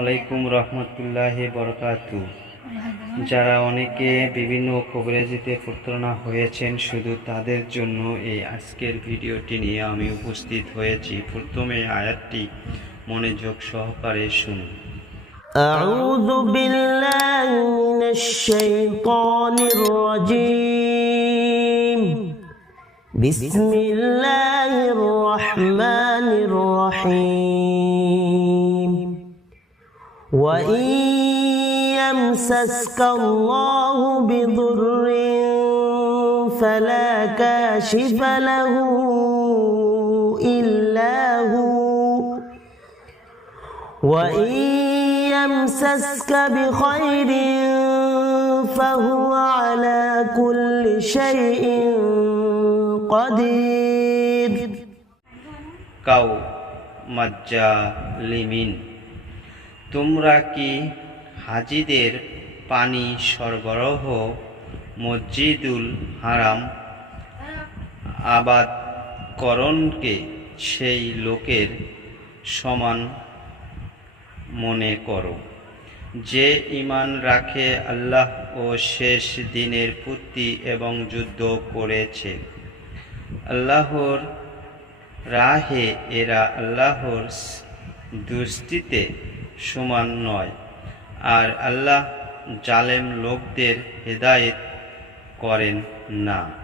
আলাইকুম রহমতুল্লাহ বরকাতু যারা অনেকে বিভিন্ন কভারেজিতে প্রতারণা হয়েছেন শুধু তাদের জন্য এই আজকের ভিডিওটি নিয়ে আমি উপস্থিত হয়েছি প্রথমে আয়াতটি মনোযোগ সহকারে শুনুন أعوذ بالله من الشيطان الرجيم بسم الله الرحمن الرحيم وإن يمسسك الله بضر فلا كاشف له إلا هو وإن يمسسك بخير فهو على كل شيء قدير. كو مجالمين তোমরা কি হাজিদের পানি সরবরাহ মসজিদুল হারাম আবাদকরণকে সেই লোকের সমান মনে করো? যে ইমান রাখে আল্লাহ ও শেষ দিনের প্রতি এবং যুদ্ধ করেছে। আল্লাহর রাহে এরা আল্লাহর দুষ্টিতে সমান নয়। আর আল্লাহ জালেম লোকদের হেদায়েত করেন না।